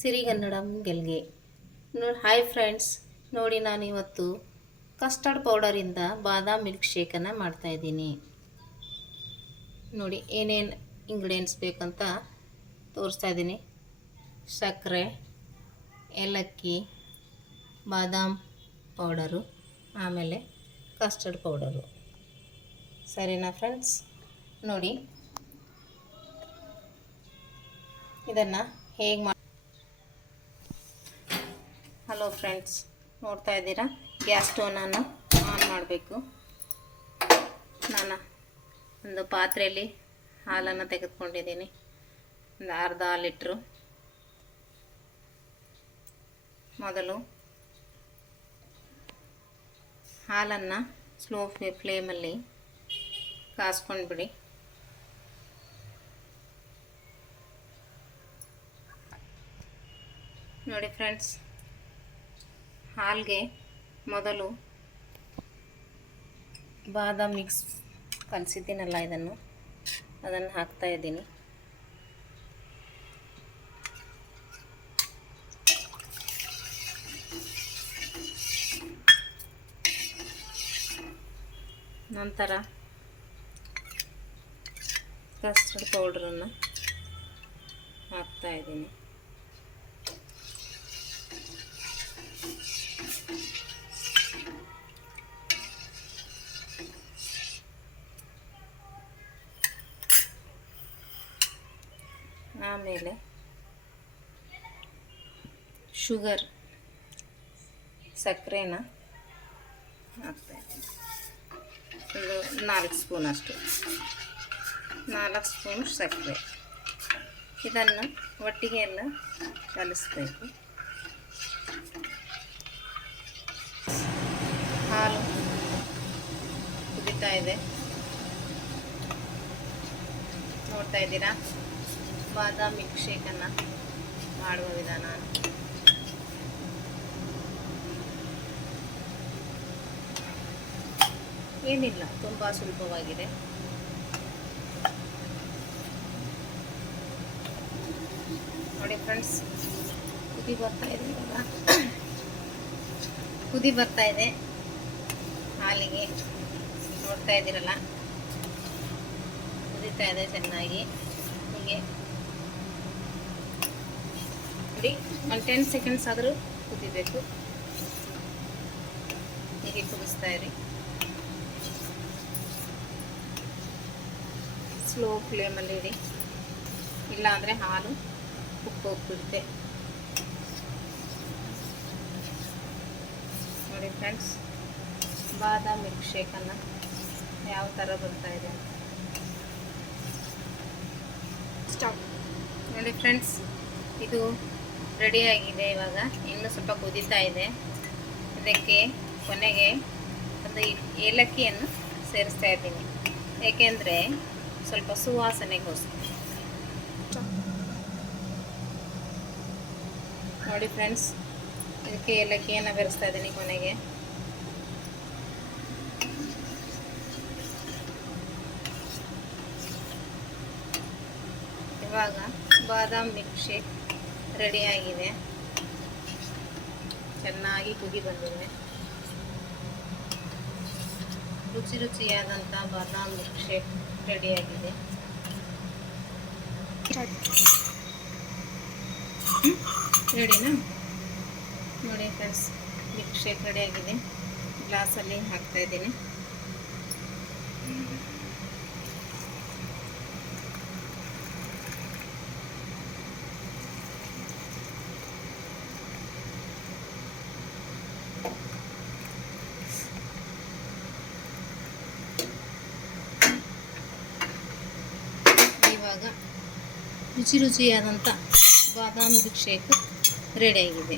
ಸಿರಿಗನ್ನಡಂ ಗೆಲ್ಗೆ hi friends, ನೋಡಿ ನಾನಿವತ್ತು custard ಪೌಡರಿಂದ ಬಾದಾಮ್ milk ಶೇಕನ್ನು ಮಾಡ್ತಾಯಿದ್ದೀನಿ. ನೋಡಿ ಏನೇನು ಇಂಗ್ರೀಡಿಯೆಂಟ್ಸ್ ಬೇಕಂತ ತೋರಿಸ್ತಾ ಇದ್ದೀನಿ. ಸಕ್ಕರೆ, ಏಲಕ್ಕಿ, ಬಾದಾಮ್ ಪೌಡರು, ಆಮೇಲೆ ಕಸ್ಟರ್ಡ್ ಪೌಡರು. ಸರಿನಾ ಫ್ರೆಂಡ್ಸ್? ನೋಡಿ ಇದನ್ನು ಹೇಗೆ ಹಲೋ ಫ್ರೆಂಡ್ಸ್, ನೋಡ್ತಾ ಇದ್ದೀರಾ? ಗ್ಯಾಸ್ ಸ್ಟೋವನ್ನು ಆನ್ ಮಾಡಬೇಕು. ನಾನು ಒಂದು ಪಾತ್ರೆಯಲ್ಲಿ ಹಾಲನ್ನು ತೆಗೆದುಕೊಂಡಿದ್ದೀನಿ, ಒಂದು ಅರ್ಧ ಲೀಟ್ರು. ಮೊದಲು ಹಾಲನ್ನು ಸ್ಲೋ ಫ್ಲೇಮಲ್ಲಿ ಕಾಸ್ಕೊಂಡ್ಬಿಡಿ. ನೋಡಿ ಫ್ರೆಂಡ್ಸ್, ಹಾಲಿಗೆ ಮೊದಲು ಬಾದಾಮ್ ಮಿಕ್ಸ್ ಕಲಸಿದ್ದೀನಲ್ಲ, ಅದನ್ನು ಹಾಕ್ತಾ ಇದ್ದೀನಿ. ನಂತರ ಕಸ್ಟರ್ಡ್ ಪೌಡ್ರನ್ನು ಹಾಕ್ತಾ ಇದ್ದೀನಿ. ಆಮೇಲೆ ಸಕ್ಕರೆನ ಹಾಕ್ತಾಯಿದ್ದೀನಿ, ಒಂದು 4 ಸ್ಪೂನ್ ಅಷ್ಟು, 4 ಸ್ಪೂನ್ ಸಕ್ಕರೆ. ಇದನ್ನು ಒಟ್ಟಿಗೆ ಎಲ್ಲ ಕಲಿಸ್ಬೇಕು. ಹಾಲು ಕುದೀತಾ ಇದೆ, ನೋಡ್ತಾ ಇದ್ದೀರಾ? ಬಾದಾಮ್ ಮಿಲ್ಕ್ ಶೇಕನ್ನು ಮಾಡುವ ವಿಧಾನ. ಏನಿಲ್ಲ, ತುಂಬ ಸುಲಭವಾಗಿದೆ. ನೋಡಿ ಫ್ರೆಂಡ್ಸ್, ಕುದಿ ಬರ್ತಾ ಇದೆ ಇವಾಗ, ಕುದಿ ಬರ್ತಾ ಇದೆ ಹಾಲಿಗೆ. ನೋಡ್ತಾ ಇದ್ದೀರಲ್ಲ, ಕುದೀತಾ ಇದೆ ಚೆನ್ನಾಗಿ. ಹೀಗೆ ನೋಡಿ, ಒಂದು 10 ಸೆಕೆಂಡ್ಸ್ ಆದರೂ ಕುದಿಬೇಕು. ಹೀಗೆ ಕುದಿಸ್ತಾ ಇರಿ, ಸ್ಲೋ ಫ್ಲೇಮಲ್ಲಿ ಇಡಿ, ಇಲ್ಲಾಂದರೆ ಹಾಲು ಉಪ್ಪೋಗ್ಬಿಡುತ್ತೆ. ನೋಡಿ ಫ್ರೆಂಡ್ಸ್, ಬಾದಾಮ್ ಮಿಲ್ಕ್ ಶೇಕನ್ನು ಯಾವ ಥರ ಬರ್ತಾ ಇದೆ ಸ್ಟಾಪ್. ನೋಡಿ ಫ್ರೆಂಡ್ಸ್, ಇದು ರೆಡಿಯಾಗಿದೆ. ಇವಾಗ ಇನ್ನೂ ಸ್ವಲ್ಪ ಕುದೀತಾ ಇದೆ. ಇದಕ್ಕೆ ಕೊನೆಗೆ ಒಂದು ಏಲಕ್ಕಿಯನ್ನು ಸೇರಿಸ್ತಾ ಇದ್ದೀನಿ, ಏಕೆಂದರೆ ಸ್ವಲ್ಪ ಸುವಾಸನೆಗೋಸ್ಕರ. ನೋಡಿ ಫ್ರೆಂಡ್ಸ್, ಇದಕ್ಕೆ ಏಲಕ್ಕಿಯನ್ನು ಬೆರೆಸ್ತಾ ಇದ್ದೀನಿ ಕೊನೆಗೆ. ಇವಾಗ ಬಾದಾಮ್ ಮಿಲ್ಕ್ ಶೇಕ್ ರೆಡಿಯಾಗಿದೆ, ಚೆನ್ನಾಗಿ ಕುದಿ ಬಂದಿದೆ. ರುಚಿಯಾದಂಥ ಬಾದಾಮ್ ಮಿಲ್ಕ್ ಶೇಕ್ ರೆಡಿಯಾಗಿದೆ. ರೆಡಿನಾ? ನೋಡಿ ಫ್ರೆಂಡ್ಸ್, ಮಿಲ್ಕ್ ಶೇಕ್ ರೆಡಿಯಾಗಿದೆ. ಗ್ಲಾಸಲ್ಲಿ ಹಾಕ್ತಾ ಇದ್ದೀನಿ. ಇವಾಗ ರುಚಿಯಾದಂಥ ಬಾದಾಮ್ ಮಿಲ್ಕ್ ಶೇಕ್ ರೆಡಿಯಾಗಿದೆ.